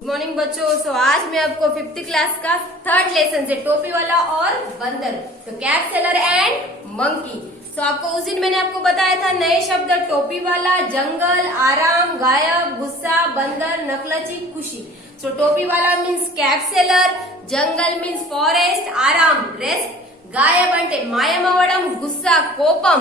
Good morning बच्चों। आज मैं आपको फिफ्थ क्लास का थर्ड लेसन से टोपी वाला और बंदर, तो कैट सेलर एंड मंकी। आपको उस दिन मैंने आपको बताया था नए शब्द टोपी वाला, जंगल, आराम, गायब, गुस्सा, बंदर, नकलची, खुशी। टोपी वाला मीन्स कैट सेलर, जंगल मीन्स फॉरेस्ट, आराम रेस्ट, గాయబ్ అంటే మాయమవడం, గుస్సా కోపం,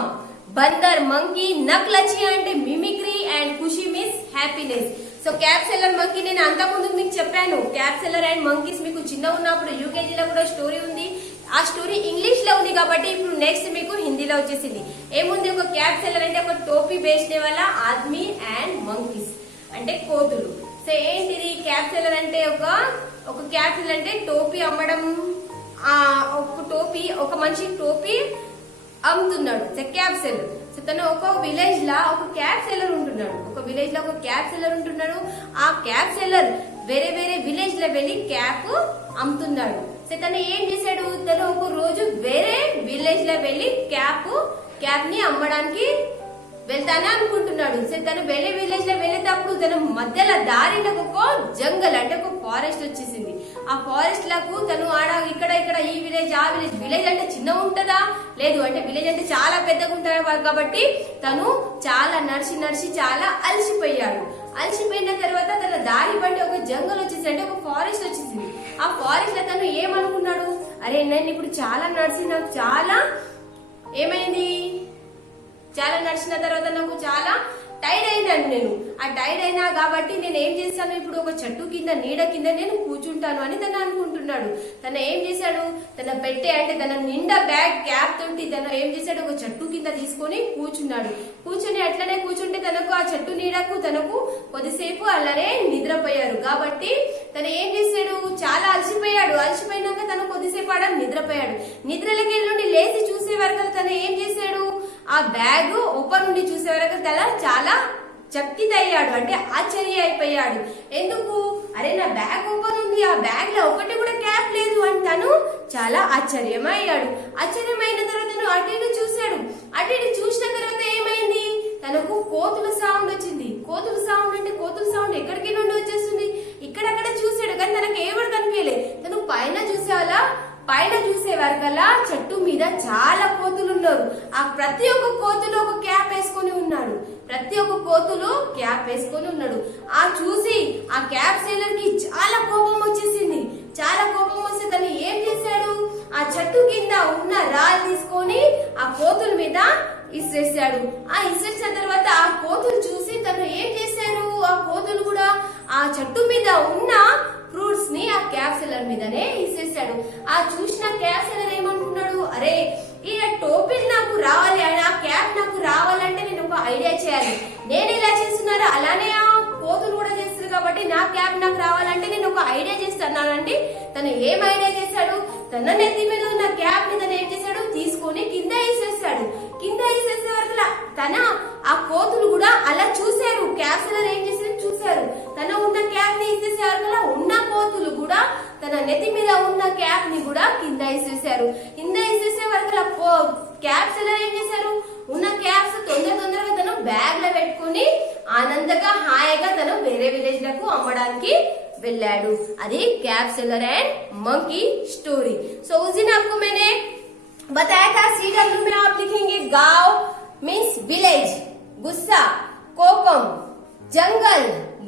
బందర్ మంకీ, నక్లచి అంటే మిమిక్రీ అండ్ ఖుషి means happiness. So cap seller monkey నేను అంత ముందు మీకు చెప్పాను. క్యాప్ సెల్లర్ అండ్ మంకీస్ మీకు చిన్న ఉన్నప్పుడు యూకేజీలో కూడా స్టోరీ ఉంది. ఆ స్టోరీ ఇంగ్లీష్ లో ఉంది కాబట్టి ఇప్పుడు నెక్స్ట్ మీకు హిందీలో వచ్చేసింది. ఏముంది, ఒక క్యాప్ సెల్లర్ అంటే ఒక టోపీ బేచనే వాళ్ళ ఆద్మీ అండ్ మంకీస్ అంటే కోతులు. సో ఏంటిది క్యాప్ సెల్లర్ అంటే ఒక క్యాప్ సెల్లర్ అంటే టోపీ అమ్మడం, ఒక మనిషి టోపీ అమ్ముతున్నాడు. Cap seller. సో తను ఒక విలేజ్ లా ఒక క్యాప్ సెల్లర్ ఉంటున్నాడు. ఆ క్యాప్ సెల్లర్ వేరే వేరే విలేజ్ లో వెళ్లి క్యాప్ అమ్ముతున్నాడు. సో తను ఏం చేశాడు, తను ఒక రోజు వేరే విలేజ్ లో వెళ్లి క్యాప్ ని అమ్మడానికి వెళ్తానే అనుకుంటున్నాడు. సో తను వేరే విలేజ్ లో వెళ్ళేటప్పుడు తన మధ్యలో దారిలో ఒక జంగల్ అంటే ఒక ఫారెస్ట్ వచ్చేసింది. ఆ ఫారెస్ట్ లకు తను ఇక్కడ ఈ విలేజ్ ఆ విలేజ్ అంటే చిన్న ఉంటదా, లేదు అంటే విలేజ్ అంటే చాలా పెద్దగా ఉంటాయి కాబట్టి తను చాలా నడిచి చాలా అలసిపోయాడు. అలసిపోయిన తర్వాత తన దారి బట్టి ఒక జంగల్ వచ్చేసి అంటే ఒక ఫారెస్ట్ వచ్చేసింది. ఆ ఫారెస్ట్ లో తను ఏమనుకున్నాడు, అరే నేను ఇప్పుడు చాలా నడిచి నాకు చాలా ఏమైంది, చాలా నడిచిన తర్వాత నాకు చాలా టైర్డ్ అయినాను. నేను ఆ టైర్డ్ అయినా కాబట్టి నేను ఏం చేశాను, ఇప్పుడు ఒక చెట్టు కింద నీడ కింద నేను కూర్చుంటాను అని తను అనుకుంటున్నాడు. తను ఏం చేశాడు, తన పెట్టే అంటే తన నిండా బ్యాగ్ క్యాప్ తోటి తను ఏం చేశాడు, ఒక చెట్టు కింద తీసుకొని కూర్చున్నాడు. కూర్చుని అట్లనే కూర్చుంటే తనకు ఆ చెట్టు నీడకు తనకు కొద్దిసేపు అలానే నిద్రపోయారు. కాబట్టి తను ఏం చేశాడు, చాలా అలసిపోయాడు. అలసిపోయినాక తను కొద్దిసేపు ఆడ నిద్రపోయాడు. నిద్రలకి నుండి లేచి చూసే వరకు తను ఏం చేశాడు, ఆ బ్యాగ్ ఓపెన్ నుండి చూసే వరకు తల చాలా చక్కితయ్యాడు అంటే ఆశ్చర్య అయిపోయాడు. ఎందుకు, అరే నా బ్యాగ్ ఓపెన్ ఉంది, ఆ బ్యాగ్ లో ఒకటి కూడా క్యాప్ లేదు అని తను చాలా ఆశ్చర్యమయ్యాడు. ఆశ్చర్యమైన తర్వాత తను అటు ఇటు చూశాడు. అటు ఇటు చూసిన తర్వాత ఏమైంది, తనకు కోతుల సౌండ్ వచ్చింది. కోతుల సౌండ్ ఎక్కడికి నుండి వచ్చేస్తుంది, ఇక్కడక్కడ చూశాడు కానీ తనకు ఏమీ కనిపించలేదు. తను పైన చూసే వరకల్లా చెట్టు మీద చాలా కోతులు ఉన్నారు. ఆ ప్రతి ఒక్క కోతులు ఒక క్యాప్ వేసుకొని ఉన్నాడు. ఆ చూసి ఆ క్యాప్ సేలర్ కి చాలా కోపం వచ్చేసింది. చాలా కోపం వస్తే తను ఏం చేశాడు, ఆ చెట్టు కింద ఉన్న రాళ్ళు తీసుకొని ఆ కోతుల మీద ఇసిరేసాడు. ఆ ఇసిరేసిన తర్వాత ఆ కోతులు చూసి తను ఏం చేశారు, ఆ కోతులు కూడా ఆ చెట్టు మీద ఉన్న ఫ్రూట్స్ ని ఆ క్యాప్ సెల్లర్ మీదనే ఇసేసాడు. ఆ చూసిన క్యాప్ సెల్లర్ ఏమనుకున్నాడు, అరే ఈ టోపీలు నాకు రావాలి, ఆ క్యాప్ నాకు రావాలంటే నేను ఒక ఐడియా చేయాలి. నేను ఇలా చేస్తున్నాను అలానే ఆ కోతులు కూడా చేస్తారు కాబట్టి నా క్యాప్ నాకు రావాలంటే నేను ఒక ఐడియా చేస్తున్నానండి. తను ఏం ఐడియా చేశాడు, తన నెత్తి మీద ఉన్న క్యాప్ ని తను ఏం చేశాడు, తీసుకొని కింద వేసేసాడు. కింద వేసేసే వరకు ఆ కోతులు కూడా అలా చూశారు. క్యాప్ సెల్లర్ ఏం చేశారు చూశారు. తన ఉన్న క్యాప్ ని ఇసేసే వరకు ఉన్న కోతులు కూడా తన నెత్తి మీద ఉన్న క్యాప్ ని కూడా కింద వేసేసారు. కింద వేసేసే వరకు క్యాప్ సెల్లర్ ఏం చేశారు, ఉన్న క్యాప్స్ తొందరగా తను బ్యాగ్ లో పెట్టుకుని ఆనందంగా హాయిగా తను వేరే విలేజ్ లకు అమ్మడానికి వెళ్ళాడు. అది cap seller and monkey story. So उस दिन आपको मैंने बताया था CW में आप लिखेंगे गांव मीन्स विलेज, गुस्सा कोपम, जंगल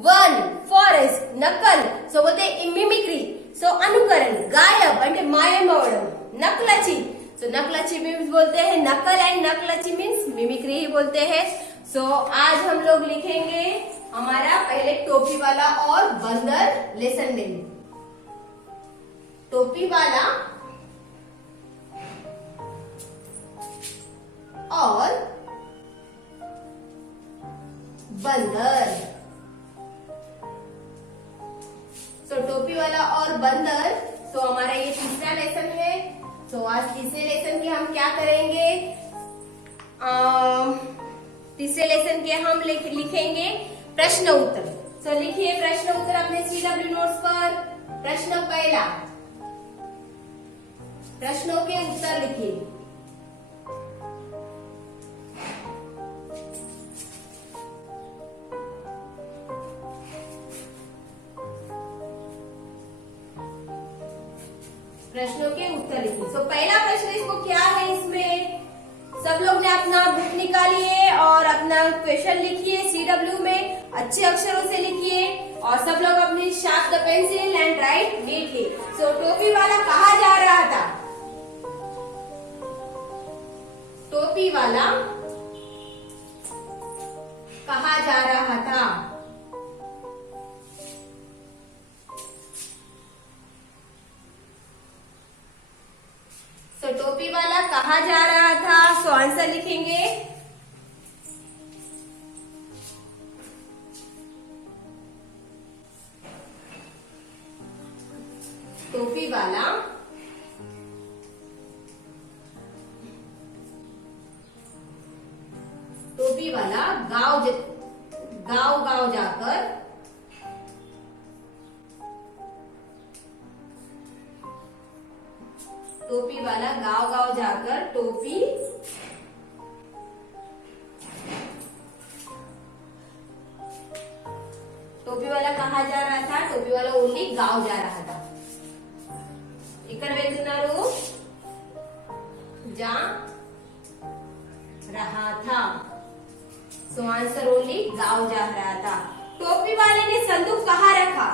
वन, फॉरेस्ट नकल. सो बोलते मिमिक्री. सो अनुकरण, गायब అంటే మాయమవడం, नकलची. सो नकलची मीन्स बोलते हैं नकल एंड नकलची मीन्स मिमिक्री ही बोलते हैं. सो आज हम लोग लिखेंगे हमारा पहले टोपी वाला और बंदर लेसन में. टोपी वाला और बंदर. टोपी वाला और बंदर. हमारा ये तीसरा लेसन है. आज तीसरे लेसन के हम क्या करेंगे, तीसरे लेसन के हम लिखेंगे प्रश्न उत्तर. लिखिए प्रश्न उत्तर अपने CW नोट्स पर. प्रश्न पहला, प्रश्नों के उत्तर लिखिए. प्रश्नों के उत्तर लिखिए। तो पहला प्रश्न इसको क्या है, इसमें सब लोग ने अपना बुक निकालिए और अपना क्वेश्चन लिखिए, CW में अच्छे अक्षरों से लिखिए और सब लोग अपनी sharp the pencil and write neatly. So टोपी वाला कहाँ जा रहा था? टोपी वाला कहाँ जा रहा था? तो टोपी वाला कहाँ जा रहा था? सो आंसर लिखेंगे। टोपी वाला गांव जाकर टोपी वाला गांव जाकर टोपी वाला कहाँ जा रहा था? टोपी वाला ओनली गांव जा रहा था। ఇక్కడ వెళ్తున్నారు जा रहा था। सो आंसर ओनली गांव जा रहा था। टोपी वाले ने संदूक कहाँ रखा?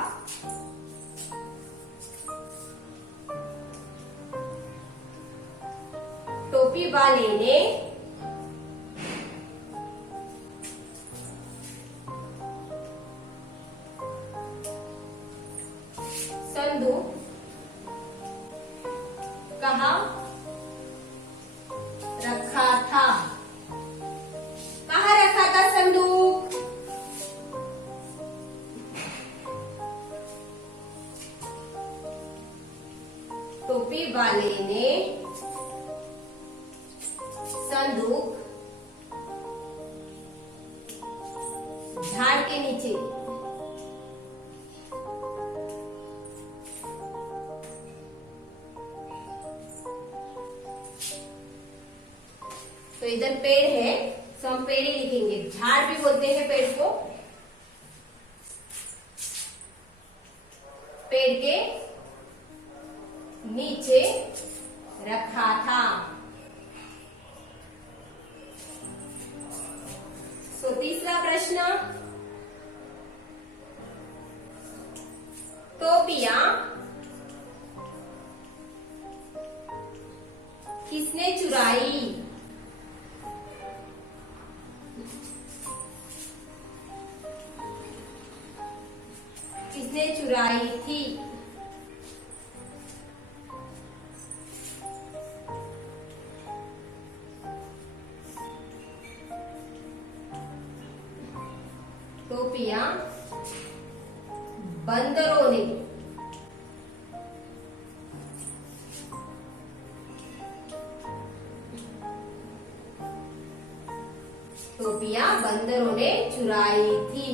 टोपी वाले ने संदूक कहाँ रखा था? कहाँ रखा था संदूक? टोपी वाले ने संदूक झाड़ के नीचे तो इधर पेड़ है, तो हम पेड़ ही लिखेंगे। झाड़ भी बोलते हैं पेड़ को। पेड़ के नीचे रखा था। तो तीसरा प्रश्न, टोपियां किसने चुराई? किसने चुराई थी? टोपियां बंदरों ने चुराई थी।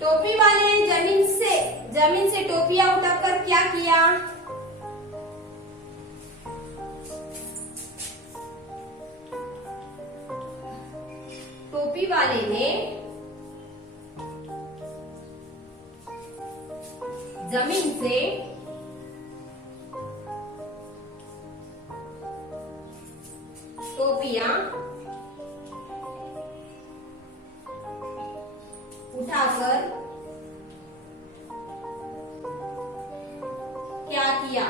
टोपी वाले ने जमीन से टोपियां उठाकर क्या किया? टोपी वाले ने जमीन से टोपियां उठाकर क्या किया?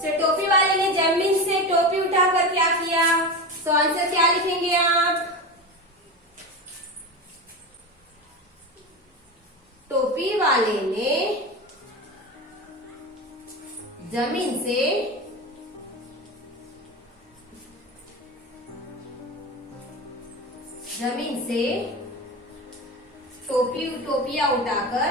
तो टोपी वाले ने जमीन से टोपी उठाकर क्या किया? तो आंसर क्या लिखेंगे आप? टोपी वाले ने जमीन से टोपियां उठाकर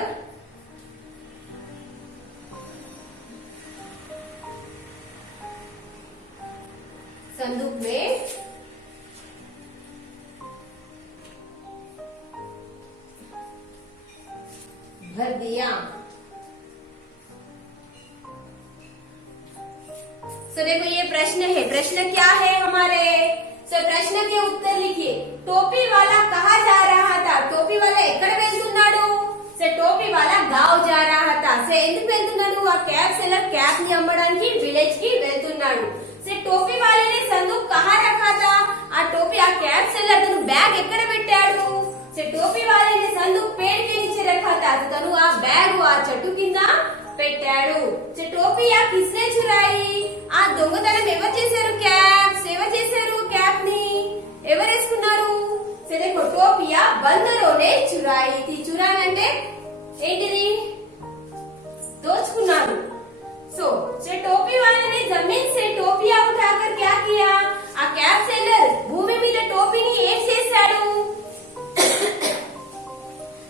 संदूक में भर दिया। देखो ये प्रश्न है। प्रश्न क्या है हमारे? प्रश्न के उत्तर लिखिए। टोपी वाला कहाँ जा रहा था? टोपी वाला ఎక్కడ వెళ్తున్నాడు? से टोपी वाला गांव जा रहा था. से ఎందుకు వెళ్తున్నాడు? ఆ క్యాప్ సెల్లర్ క్యాప్ ని అమ్మడానికి విలేజ్ కి వెళ్తున్నాడు. से टोपी वाले ने संदूक कहाँ रखा था? ఆ టోపీ ఆ క్యాప్ సెల్లర్ తను బ్యాగ్ ఎక్కడ పెట్టాడు? से टोपी वाले ने संदूक पेड़ के नीचे रखा था. తను ఆ బ్యాగ్ ఆ చెట్టు కింద పెట్టాడు. से टोपी ఆ किसने चुराई? ఆ దొంగతనం ఎవరు చేశారు? క్యాప్స్ ఎవరు చేశారు? క్యాప్ ని ఎవరు వేసుకున్నారు? से देखो टोपिया बंदरों ने चुराई थी. चुरान అంటే ఏంటిది? దోచుకున్నారు. सो से टोपी वाले ने जमीन से टोपिया उठाकर क्या किया? ఆ క్యాప్ సెల్లర్ భూమి మీద టోపీని ఏం చేశాడు?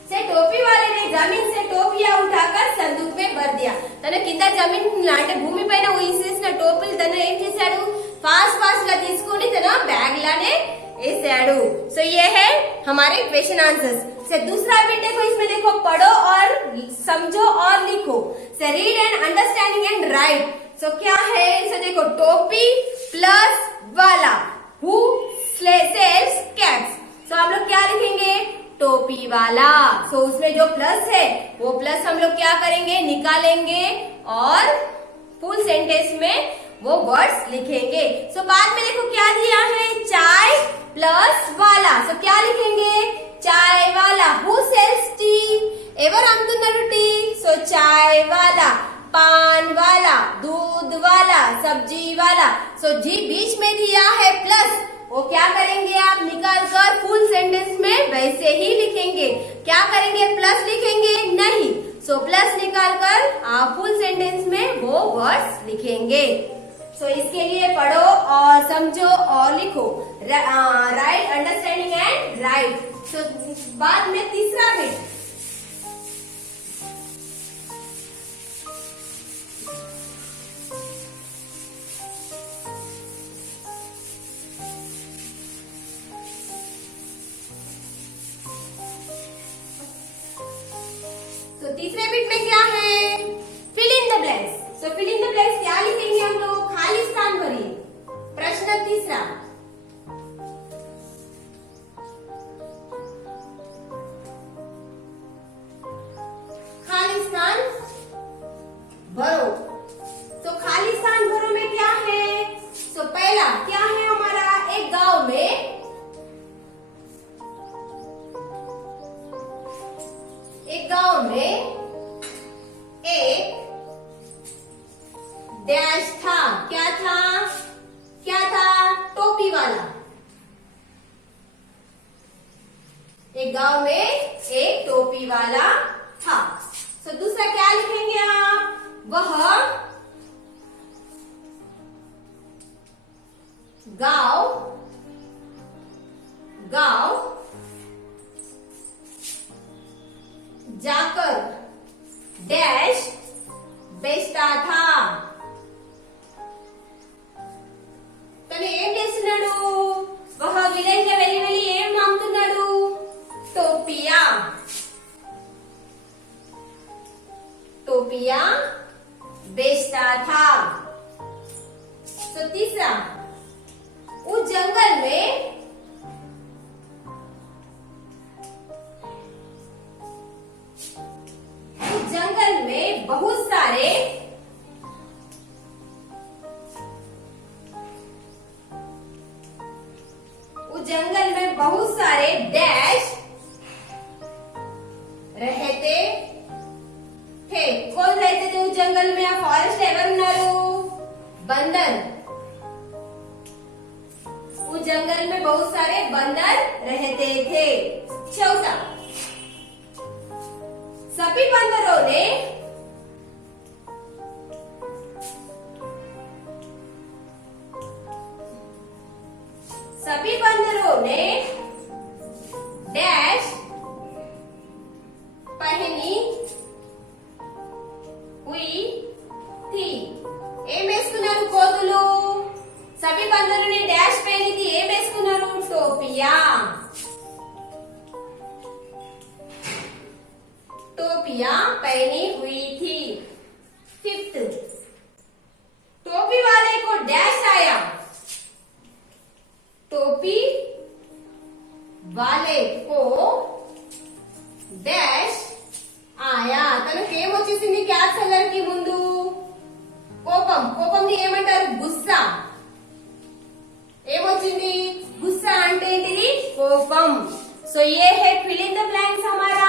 से टोपी वाले ने जमीन से टोपिया उठाकर संदूक में भर दिया. తన కింద జమీన్ అంటే భూమి పైన వేసేసిన టోపీలు తన ఏం చేశాడు? फास्ट फास्ट గా తీసుకొని తన బ్యాగ్ లానే వేసాడు. सो ये है हमारे क्वेश्चन आंसर्स. से दूसरा बिट देखो, इसमें देखो पढ़ो और समझो और लिखो. से read and understanding and write. So क्या है? सो देखो टोपी प्लस वाला हु सेल्स कैप्स. सो हम लोग क्या लिखेंगे? टोपी वाला. सो उसमें जो प्लस है वो प्लस हम लोग क्या करेंगे? निकालेंगे और फुल सेंटेंस में वो वर्ड्स लिखेंगे. सो बाद में देखो क्या दिया है? चाय प्लस वाला. सो क्या लिखेंगे? चाय वाला. Who sells tea? ఎవరు అమ్ముతున్నారు టీ? సో चाय वाला. पान वाला, दूध वाला, सब्जी वाला. सो जी बीच में दिया है प्लस, वो क्या करेंगे? आप निकाल कर फुल सेंटेंस में वैसे ही लिखेंगे. क्या करेंगे? प्लस लिखेंगे? नहीं. सो प्लस निकाल कर आप फुल सेंटेंस में वो वर्ड्स लिखेंगे. सो इसके लिए पढ़ो और समझो और लिखो. Write, understanding and write. So बाद में तीसरा बिट. तो तीसरे बिट में क्या है? Fill in the blanks. तो फिल इन द ब्लैंक्स क्या लिखेंगे हम लोग? खाली स्थान भरिए. प्रश्न तीसरा. खाली स्थान भरो. तो खाली स्थान भरो में क्या है? तो पहला क्या है हमारा? एक गांव में एक डैश था. क्या था? क्या था? टोपी वाला. एक गांव में एक टोपी वाला था. तो दूसरा क्या लिखेंगे आप? वह गांव जाकर डैश बेचता था. తను ఏం చేస్తున్నాడు? वह విలేజ్ లో వెళ్ళి వెళ్ళి ఏం అమ్ముతున్నాడు? टोपिया. टोपिया बेचता था. तो तीसरा, उस जंगल में बहुत सारे डैश रहते थे. कौन रहते थे उस जंगल में? आ फॉरेस्ट ఎవరు ఉన్నారు? बंदर. उस जंगल में बहुत सारे बंदर रहते थे. चौथा, सभी बंदरों ने डैश पहनी हुई थी. ఏం వేసుకున్నారు కోతులు? सभी बंदरों ने डैश पहनी थी. ఏం వేసుకున్నారు? टोपिया. टोपिया पहनी हुई थी. फिफ्थ, टोपी वाले को डैश आया. टोपी वाले को डैश ఆయా తనకు ఏమొచ్చేసింది క్యాప్సలర్ కి ముందు కోపం కోపంని ఏమంటారు గుస్సా ఏమొచ్చింది गुस्सा అంటే ఏంటిది కోపం सो ये है फिल इन द ब्लैंक्स हमारा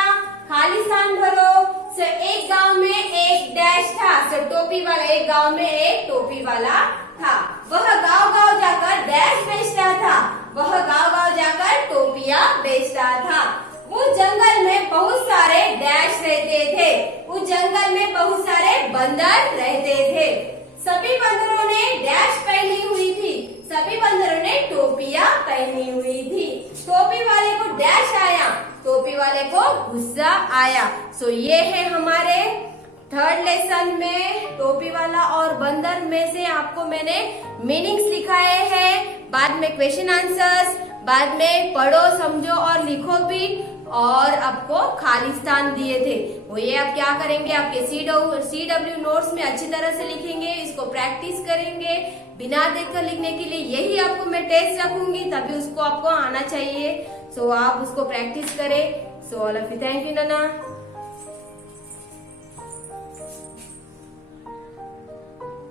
खाली स्थान भरो सो एक गांव में एक डैश था सो टोपी वाला एक गांव में एक टोपी वाला था वह गांव-गांव जाकर डैश बेचता था वह गांव-गांव जाकर टोपियां बेचता था उस जंगल में बहुत सारे डैश रहते थे उस जंगल में बहुत सारे बंदर रहते थे सभी बंदरों ने डैश पहनी हुई थी सभी बंदरों ने टोपियां पहनी हुई थी टोपी वाले को डैश आया टोपी वाले को गुस्सा आया सो ये है हमारे थर्ड लेसन में टोपी वाला और बंदर में से आपको मैंने मीनिंग्स लिखाए हैं बाद में क्वेश्चन आंसर्स बाद में पढ़ो समझो और लिखो भी और आपको खाली स्थान दिए थे वो ये आप क्या करेंगे आपके CW नोट्स में अच्छी तरह से लिखेंगे इसको प्रैक्टिस करेंगे बिना देखकर लिखने के लिए यही आपको मैं टेस्ट रखूंगी तभी उसको आपको आना चाहिए सो आप उसको प्रैक्टिस करें so all of you thank you Nana.